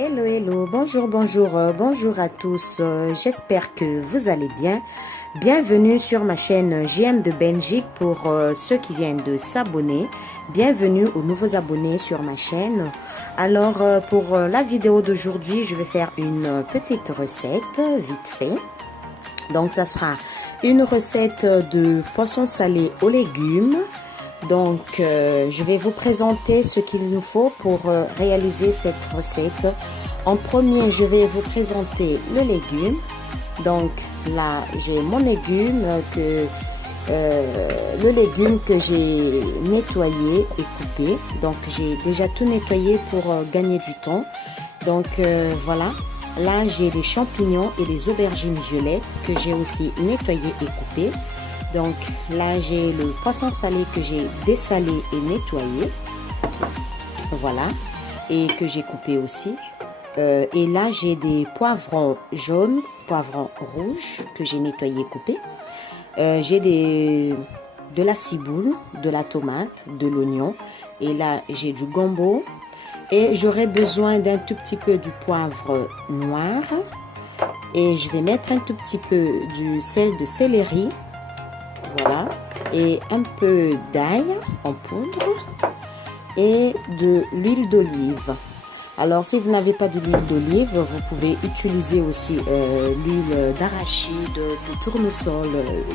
Hello, hello, bonjour, bonjour, bonjour à tous. J'espère que vous allez bien. Bienvenue sur ma chaîne JM de Belgique pour ceux qui viennent de s'abonner. Bienvenue aux nouveaux abonnés sur ma chaîne. Alors, pour la vidéo d'aujourd'hui, je vais faire une petite recette, vite fait. Donc, ça sera une recette de poisson salé aux légumes. Donc, je vais vous présenter ce qu'il nous faut pour réaliser cette recette. En premier, je vais vous présenter le légume. Donc, là, j'ai mon légume le légume que j'ai nettoyé et coupé. Donc, j'ai déjà tout nettoyé pour gagner du temps. Donc, voilà. Là, j'ai les champignons et les aubergines violettes que j'ai aussi nettoyé et coupé. Donc là, j'ai le poisson salé que j'ai dessalé et nettoyé. Voilà. Et que j'ai coupé aussi. Et là, j'ai des poivrons jaunes, poivrons rouges que j'ai nettoyé et coupé. J'ai de la ciboule, de la tomate, de l'oignon. Et là, j'ai du gombo. Et j'aurai besoin d'un tout petit peu du poivre noir. Et je vais mettre un tout petit peu du sel de céleri. Voilà, et un peu d'ail en poudre et de l'huile d'olive. Alors, si vous n'avez pas de l'huile d'olive, vous pouvez utiliser aussi l'huile d'arachide, de tournesol,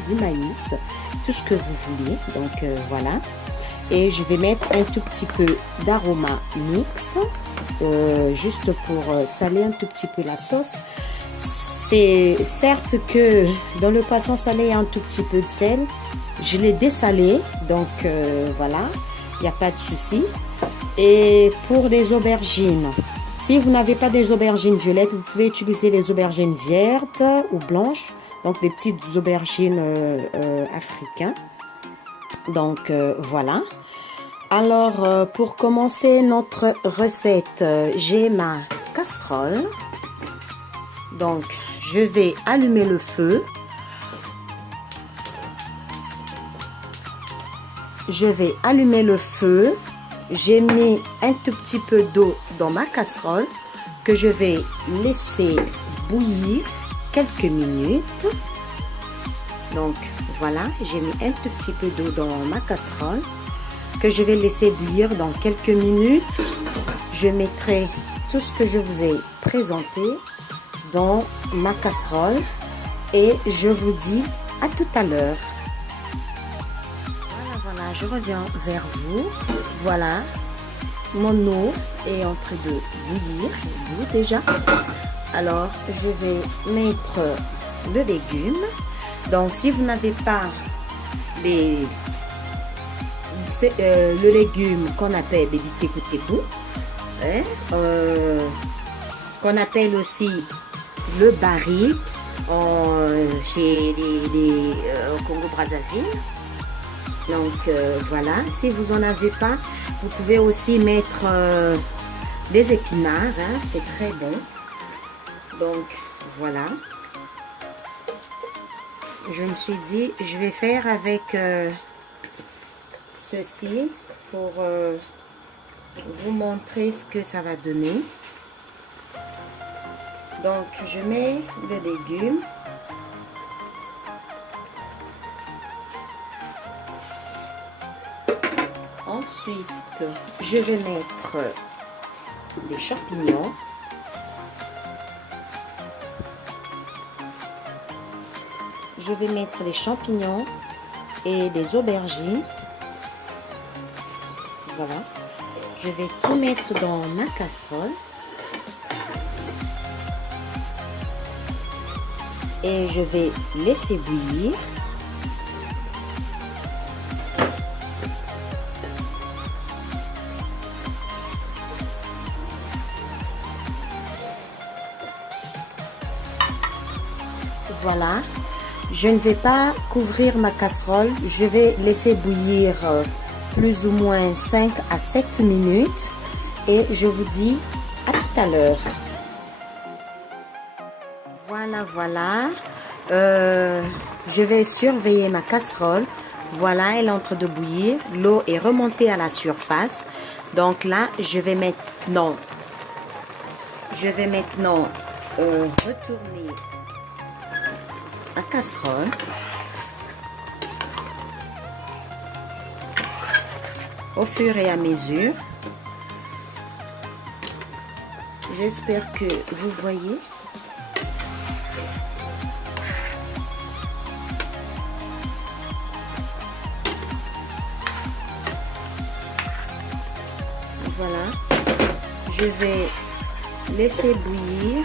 du maïs, tout ce que vous voulez. Donc, voilà. Et je vais mettre un tout petit peu d'aroma mix, juste pour saler un tout petit peu la sauce. C'est certes que dans le poisson salé, il y a un tout petit peu de sel. Je l'ai dessalé, donc voilà, il n'y a pas de souci. Et pour les aubergines, si vous n'avez pas des aubergines violettes, vous pouvez utiliser les aubergines vertes ou blanches. Donc des petites aubergines africaines. Donc voilà. Alors pour commencer notre recette, j'ai ma casserole. Donc, je vais allumer le feu. Je vais allumer le feu. J'ai mis un tout petit peu d'eau dans ma casserole que je vais laisser bouillir quelques minutes. Donc, voilà, j'ai mis un tout petit peu d'eau dans ma casserole que je vais laisser bouillir dans quelques minutes. Je mettrai tout ce que je vous ai présenté dans ma casserole et je vous dis à tout à l'heure. Voilà, je reviens vers vous. Voilà, mon eau est en train de bouillir déjà. Alors, je vais mettre le légume. Donc, si vous n'avez pas le légume qu'on appelle des teku-teku, qu'on appelle aussi le baril chez les Congo-Brazzaville. Donc voilà, si vous en avez pas, vous pouvez aussi mettre des épinards, hein, c'est très bon. Donc voilà, je me suis dit je vais faire avec ceci pour vous montrer ce que ça va donner. Donc, je mets le légume. Ensuite, je vais mettre les champignons. Je vais mettre les champignons et des aubergines. Voilà. Je vais tout mettre dans ma casserole. Et je vais laisser bouillir. Voilà. Je ne vais pas couvrir ma casserole. Je vais laisser bouillir plus ou moins 5 à 7 minutes. Et je vous dis à tout à l'heure. Voilà, je vais surveiller ma casserole. Voilà, elle est en train de bouillir. L'eau est remontée à la surface. Donc là, je vais maintenant Je vais maintenant retourner la casserole. Au fur et à mesure. J'espère que vous voyez. Voilà. Je vais laisser bouillir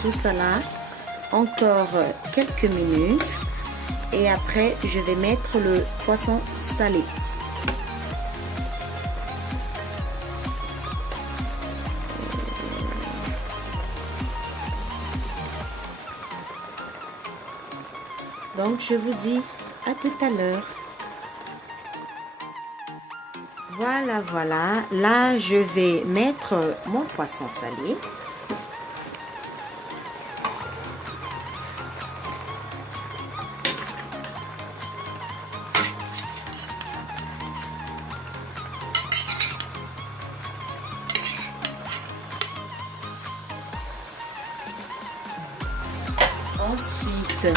tout ça là encore quelques minutes et après je vais mettre le poisson salé. Donc je vous dis à tout à l'heure. Voilà, voilà. Là, je vais mettre mon poisson salé. Ensuite,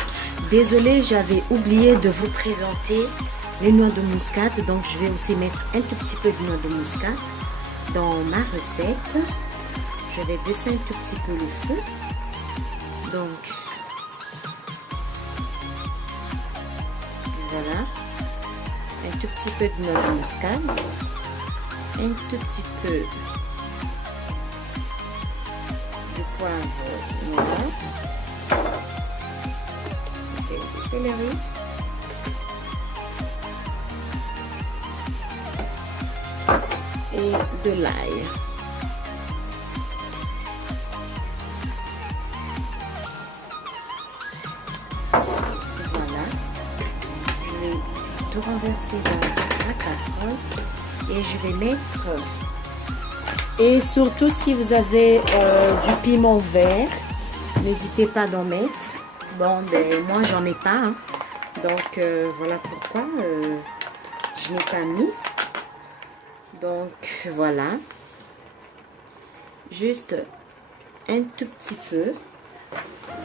désolée, j'avais oublié de vous présenter les noix de muscade. Donc, je vais aussi mettre un tout petit peu de noix de muscade dans ma recette. Je vais baisser un tout petit peu le feu. Donc, voilà. Un tout petit peu de noix de muscade. Un tout petit peu de poivre noir. Céleri. Et de l'ail. Voilà. Je vais tout renverser dans la casserole et je vais mettre. Et surtout si vous avez du piment vert, n'hésitez pas d'en mettre. Bon, ben moi j'en ai pas, hein. Donc voilà pourquoi je n'ai pas mis. Donc voilà, juste un tout petit peu.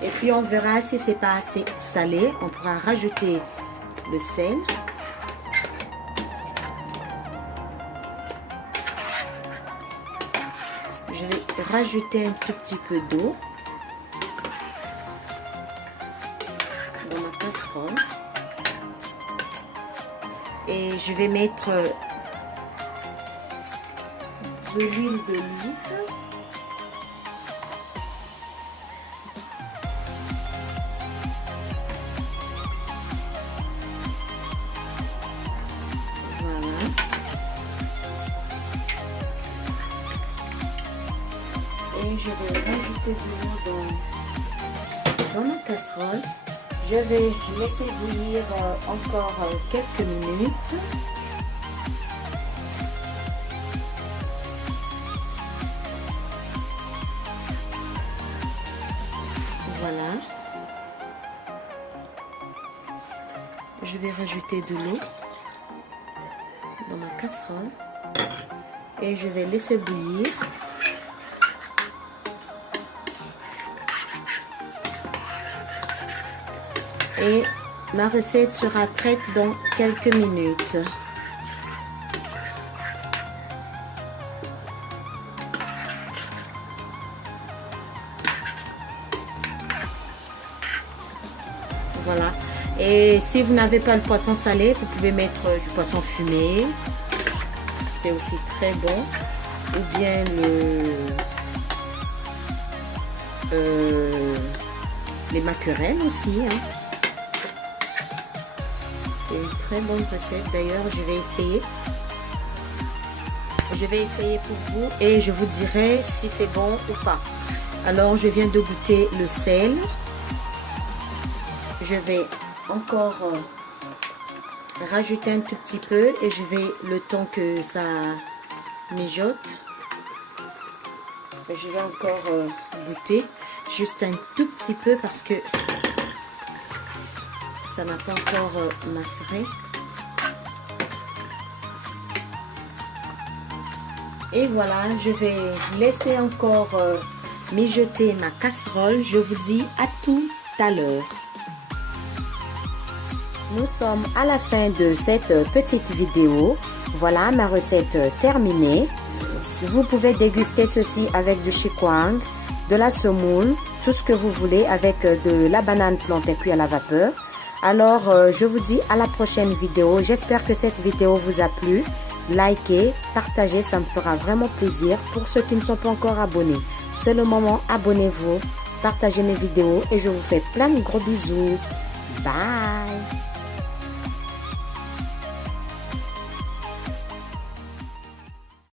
Et puis on verra si c'est pas assez salé, on pourra rajouter le sel. Je vais rajouter un tout petit peu d'eau dans ma casserole. Et je vais mettre de l'huile d'olive. Voilà. Et je vais rajouter de l'eau dans ma casserole. Je vais laisser bouillir encore quelques minutes. Voilà. Je vais rajouter de l'eau dans ma casserole et je vais laisser bouillir. Et ma recette sera prête dans quelques minutes. Voilà. Et si vous n'avez pas le poisson salé, vous pouvez mettre du poisson fumé. C'est aussi très bon. Ou bien les maquerelles aussi. Hein. C'est une très bonne recette. D'ailleurs, je vais essayer. Je vais essayer pour vous et je vous dirai si c'est bon ou pas. Alors, je viens de goûter le sel. Je vais encore rajouter un tout petit peu et je vais, le temps que ça mijote, je vais encore goûter juste un tout petit peu parce que ça n'a pas encore macéré. Et voilà, je vais laisser encore mijoter ma casserole. Je vous dis à tout à l'heure. Nous sommes à la fin de cette petite vidéo. Voilà ma recette terminée. Vous pouvez déguster ceci avec du chikwang, de la semoule, tout ce que vous voulez, avec de la banane plantain cuite à la vapeur. Alors, je vous dis à la prochaine vidéo. J'espère que cette vidéo vous a plu. Likez, partagez, ça me fera vraiment plaisir. Pour ceux qui ne sont pas encore abonnés, c'est le moment, abonnez-vous, partagez mes vidéos et je vous fais plein de gros bisous. Bye!